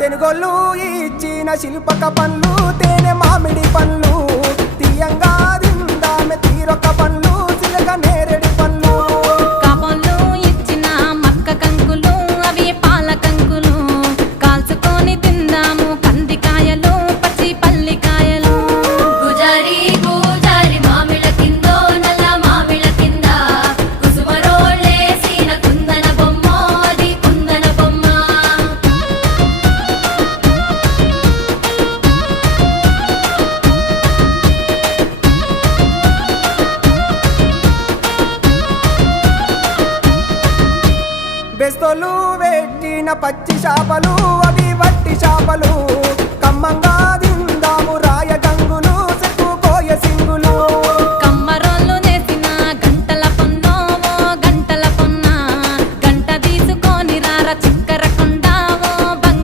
తెనుగొల్లు ఇచ్చిన శిల్పక పండ్లు తేనె మామిడి పండ్లు తీయంగా దిందామె తీరొక పండ్లు సిలక నేరేడు పండ్లు కాబోళ్ళు ఇచ్చిన మక్క కంకులు అవి పాల కంకులు కాల్చుకొని తిందాము కందికాయలు పచ్చి పల్లికాయలు గుజారి గుజారి మామిళ్ళ కిందో నల్ల మామిళ్ళ కింద కుసుమరోళ్ళేసిన కుందన బొమ్మ అది కుందన బొమ్మ బెస్తోలు పెట్టిన పచ్చి చేపలు